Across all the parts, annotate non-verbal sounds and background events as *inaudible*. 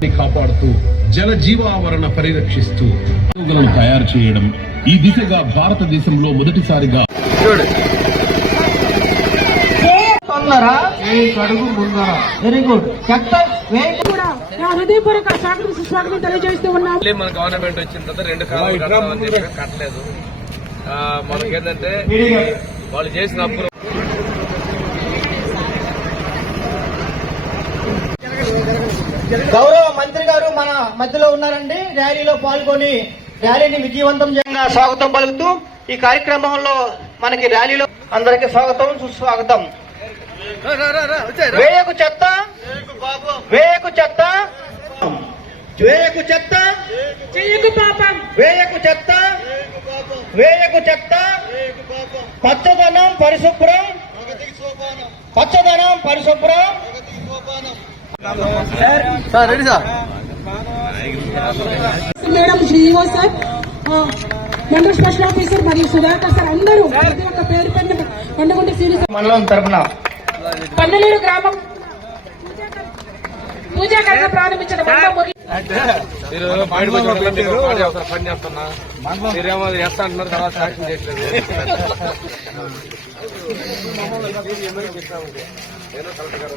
కాపాడుతూ జల జీవావరణ పరిరక్షిస్తూ ఉద్యోగులను తయారు చేయడం ఈ దిశగా భారతదేశంలో మొదటిసారిగా. వెరీ గుడ్ చెత్త వేయి కూడా నా హృదయపూర్వక స్వాగతం సుస్వాగతం తెలియజేస్తూ ఉన్నాం మళ్ళీ మన గవర్నమెంట్ వచ్చిన తర్వాత రెండు కాలం కడతామని చెప్పి కట్టలేదు. మనకేంటంటే వాళ్ళు చేసిన అప్పులు గౌరవ మంత్రి గారు మన మధ్యలో ఉన్నారండి. ర్యాలీలో పాల్గొని ర్యాలీని విజయవంతం చేయంగా స్వాగతం పలుకుతూ ఈ కార్యక్రమంలో మనకి ర్యాలీలో అందరికి స్వాగతం సుస్వాగతం. వేయకు చెత్త వేయకు చెత్త. వేయకు చెత్త చెయ్యకు పాపం. వేయకు చెత్త వేయకు చెత్త. పచ్చదనం పరిశుభ్రం పచ్చదనం పరిశుభ్రం. మేడం శ్రీఓ సార్ ఆ, మండల స్పెషల్ ఆఫీసర్ మరియు సుధాకర్ సార్ అందరూ ఒక్క పేరు పైన పండుగ సీరియస్ మండలం తరపున. పన్నెలూరు గ్రామం. పూజా కర్మ ప్రారంభించిన ఒక చెప్తాను, పని చేస్తున్నా. మీరేమో చేస్తా అంటున్నారు తర్వాత చేయట్లేదు. *laughs* నేను కలెక్టర్ గారు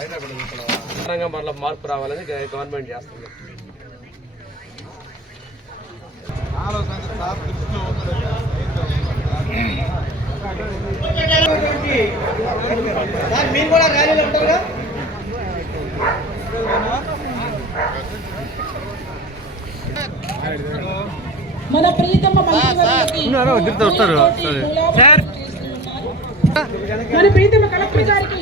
మళ్ళీ మార్పు రావాలని గవర్నమెంట్ చేస్తుంది. సార్ మీరు కూడా ర్యాలీలో ఉంటారుగా మన ప్రీతమ మంత్రివర్యులకి మన ప్రీతమ కలెక్టర్ గారికి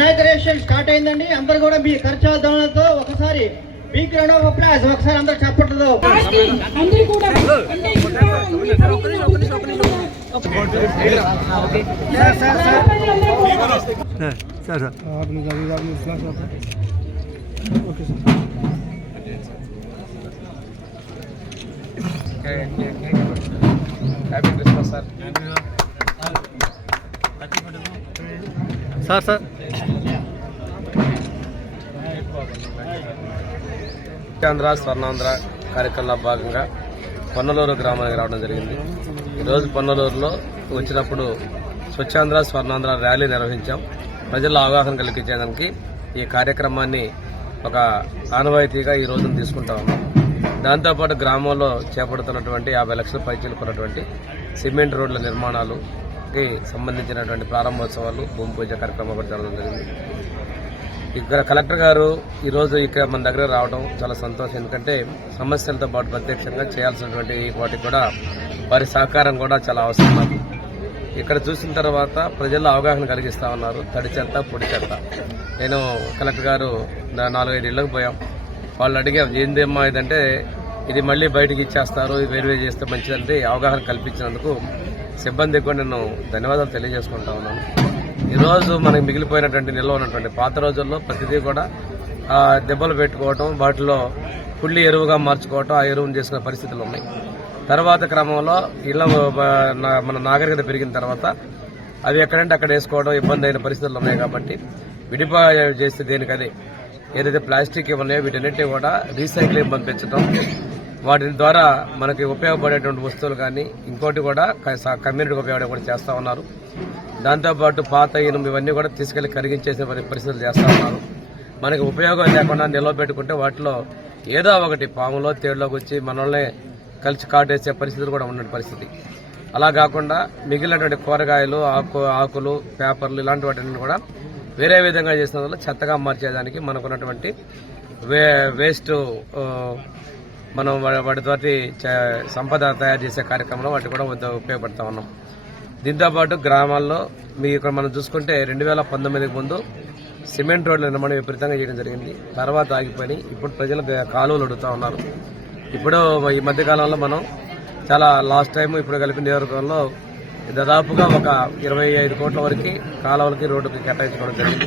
ఇనాగ్రేషన్ స్టార్ట్ అయిందండి. అందరు కూడా మీ ఖర్చాలతో ఒకసారి బిగ్ రౌండ్ ఆఫ్ అప్లాస్ ఒకసారి అందరు చప్పట్లతో happy Christmas sir sir sir. Andhra Swarnandhra కార్యక్రమంలో భాగంగా పొన్నలూరు గ్రామానికి రావడం జరిగింది. ఈరోజు పొన్నలూరులో వచ్చినప్పుడు స్వచ్ఛాంధ్ర స్వర్ణాంధ్ర ర్యాలీ నిర్వహించాం. ప్రజల్లో అవగాహన కలిగించడానికి ఈ కార్యక్రమాన్ని ఒక ఆనవాయితీగా ఈ రోజున తీసుకుంటా ఉన్నాం. దాంతోపాటు గ్రామంలో చేపడుతున్నటువంటి యాభై లక్షల పైచీలు కొన్నటువంటి సిమెంట్ రోడ్ల నిర్మాణాలు కి సంబంధించినటువంటి ప్రారంభోత్సవాలు భూమి పూజ కార్యక్రమం కూడా జరగడం జరిగింది. ఇక్కడ కలెక్టర్ గారు ఈరోజు ఇక్కడ మన దగ్గర రావడం చాలా సంతోషం. ఎందుకంటే సమస్యలతో పాటు ప్రత్యక్షంగా చేయాల్సినటువంటి వాటికి కూడా వారి సహకారం కూడా చాలా అవసరం నాకు ఇక్కడ చూసిన తర్వాత ప్రజల్లో అవగాహన కలిగిస్తా ఉన్నారు. తడి చెత్త పొడి చెత్త. నేను కలెక్టర్ గారు నా- నాలుగైదు ఇళ్ళకి పోయాం. వాళ్ళు అడిగాం ఏందేమ్మా ఇదంటే ఇది మళ్ళీ బయటికి ఇచ్చేస్తారు ఇది వేరు వేరు చేస్తే మంచిదంటే అవగాహన కల్పించినందుకు సిబ్బందికి కూడా నేను ధన్యవాదాలు తెలియజేసుకుంటా ఉన్నాను. ఈరోజు మనకి మిగిలిపోయినటువంటి నిల్వ ఉన్నటువంటి పాత రోజుల్లో ప్రతిదీ కూడా దెబ్బలు పెట్టుకోవటం వాటిలో పుల్లి ఎరువుగా మార్చుకోవటం ఆ ఎరువును చేసిన పరిస్థితులు ఉన్నాయి. తర్వాత క్రమంలో ఇళ్ళ మన నాగరికత పెరిగిన తర్వాత అవి ఎక్కడంటే అక్కడ వేసుకోవడం ఇబ్బంది అయిన పరిస్థితులు ఉన్నాయి కాబట్టి విడిపా చేస్తే దేనికది? ఏదైతే ప్లాస్టిక్ ఉన్నాయో వీటన్నిటిని కూడా రీసైక్లింగ్ పంపించడం వాటి ద్వారా మనకి ఉపయోగపడేటువంటి వస్తువులు కానీ ఇంకోటి కూడా క- కమ్యూనిటీకి ఉపయోగపడే కూడా చేస్తా ఉన్నారు. దాంతోపాటు పాత ఇనుము ఇవన్నీ కూడా తీసుకెళ్ళి కరిగించేసే పరిస్థితులు చేస్తూ ఉన్నారు. మనకి ఉపయోగం లేకుండా నిల్వ పెట్టుకుంటే వాటిలో ఏదో ఒకటి పాములో తేడులోకి వచ్చి మనల్ని కలిసి కాటేసే పరిస్థితులు కూడా ఉన్న పరిస్థితి. అలా కాకుండా మిగిలినటువంటి కూరగాయలు ఆకు ఆకులు పేపర్లు ఇలాంటి వాటిని కూడా వేరే విధంగా చేసిన వల్ల చెత్తగా మార్చేదానికి మనకున్నటువంటి వే వేస్ట్ మనం వా- వాటితోటి చ- సంపద తయారు చేసే కార్యక్రమంలో వాటి కూడా ఉపయోగపడతా ఉన్నాం. దీంతోపాటు గ్రామాల్లో మీ ఇక్కడ మనం చూసుకుంటే రెండు వేల పంతొమ్మిదికి ముందు సిమెంట్ రోడ్ల నిర్మాణం విపరీతంగా చేయడం జరిగింది. తర్వాత ఆగిపోయి ఇప్పుడు ప్రజలు కాలువలు అడుగుతూ ఉన్నారు. ఇప్పుడు ఈ మధ్య కాలంలో మనం చాలా లాస్ట్ టైం ఇప్పుడు కలిపి నియోజకవర్గంలో దాదాపుగా ఒక ఇరవై ఐదు కోట్ల వరకు కాలువలకి రోడ్డుకి కేటాయించుకోవడం జరిగింది.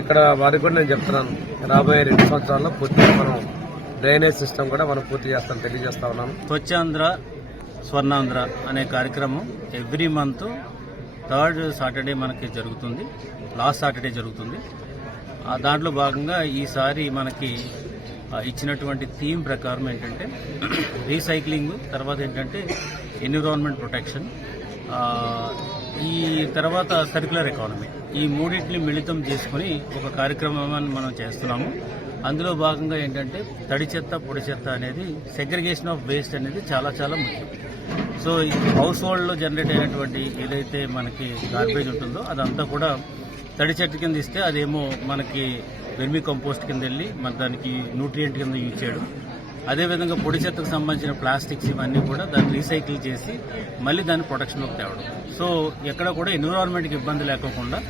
ఇక్కడ వారికి కూడా నేను చెప్తున్నాను. రాబోయే రెండు సంవత్సరాల్లో పూర్తిగా మనం డ్రైనేజ్ సిస్టమ్ కూడా మనం పూర్తి చేస్తాం తెలియజేస్తా ఉన్నాను. స్వచ్ఛాంధ్ర స్వర్ణాంధ్ర అనే కార్యక్రమం ఎవ్రీ మంత్ థర్డ్ సాటర్డే మనకి జరుగుతుంది లాస్ట్ సాటర్డే జరుగుతుంది. దాంట్లో భాగంగా ఈసారి మనకి ఇచ్చినటువంటి థీమ్ ప్రకారం ఏంటంటే రీసైక్లింగ్ తర్వాత ఏంటంటే ఎన్విరాన్మెంట్ ప్రొటెక్షన్ ఈ తర్వాత సర్క్యులర్ ఎకానమీ. ఈ మూడింటిని మిళితం చేసుకుని ఒక కార్యక్రమాన్ని మనం చేస్తున్నాము. అందులో భాగంగా ఏంటంటే తడి చెత్త పొడి చెత్త అనేది సెగ్రిగేషన్ ఆఫ్ వేస్ట్ అనేది చాలా చాలా ముఖ్యం. సో ఈ హౌస్ హోల్డ్లో జనరేట్ అయినటువంటి ఏదైతే మనకి గార్బేజ్ ఉంటుందో అదంతా కూడా తడి చెట్టు కింద ఇస్తే అదేమో మనకి వెర్మి కంపోస్ట్ కింద వెళ్ళి మన దానికి న్యూట్రియంట్ కింద యూజ్ చేయడం. అదేవిధంగా పొడి చెత్తకు సంబంధించిన ప్లాస్టిక్స్ ఇవన్నీ కూడా దాన్ని రీసైకిల్ చేసి మళ్ళీ దాన్ని ప్రొడక్షన్లోకి తేవడం. సో ఎక్కడ కూడా ఎన్విరాన్మెంట్కి ఇబ్బంది లేకోకుండా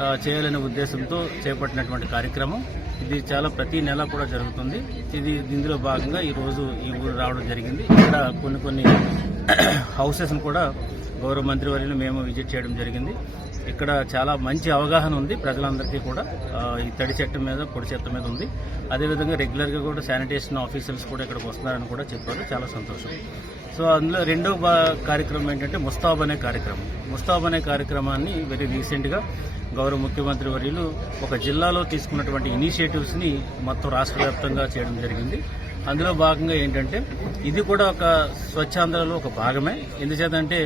చేయాలనే ఉద్దేశంతో చేపట్టినటువంటి కార్యక్రమం. ఇది చాలా ప్రతి నెల కూడా జరుగుతుంది. ఇది ఇందులో భాగంగా ఈ రోజు ఈ ఊరు రావడం జరిగింది. ఇక్కడ కొన్ని కొన్ని *clears throat* హౌసెస్ను కూడా గౌరవ మంత్రివర్యులు మేము విజిట్ చేయడం జరిగింది. ఇక్కడ చాలా మంచి అవగాహన ఉంది ప్రజలందరికీ కూడా. ఈ తడి చెట్టు మీద పొడి చెత్త మీద ఉంది. అదేవిధంగా రెగ్యులర్గా కూడా శానిటేషన్ ఆఫీసర్స్ కూడా ఇక్కడికి వస్తున్నారని కూడా చెప్పారు. చాలా సంతోషం. సో అందులో రెండో బా- కార్యక్రమం ఏంటంటే ముస్తాబ్ అనే కార్యక్రమం. ముస్తాబ్ అనే కార్యక్రమాన్ని వెరీ రీసెంట్గా గౌరవ ముఖ్యమంత్రి వర్యులు ఒక జిల్లాలో తీసుకున్నటువంటి ఇనిషియేటివ్స్ని మొత్తం రాష్ట్ర వ్యాప్తంగా చేయడం జరిగింది. అందులో భాగంగా ఏంటంటే ఇది కూడా ఒక స్వచ్ఛాంధ్రలో ఒక భాగమే. ఎందుచేతంటే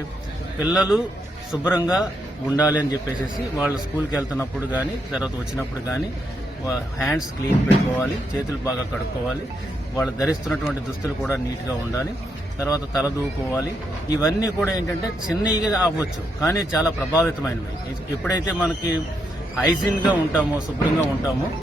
పిల్లలు శుభ్రంగా ఉండాలి అని చెప్పేసి వాళ్ళు స్కూల్కి వెళ్తున్నప్పుడు కానీ తర్వాత వచ్చినప్పుడు కానీ హ్యాండ్స్ క్లీన్ పెట్టుకోవాలి చేతులు బాగా కడుక్కోవాలి వాళ్ళు ధరిస్తున్నటువంటి దుస్తులు కూడా నీట్గా ఉండాలి. తర్వాత తల దూకోవాలి ఇవన్నీ కూడా ఏంటంటే చిన్నగా అవ్వచ్చు కానీ చాలా ప్రభావితమైనవి. ఎప్పుడైతే మనకి హైజీన్గా ఉంటామో శుభ్రంగా ఉంటామో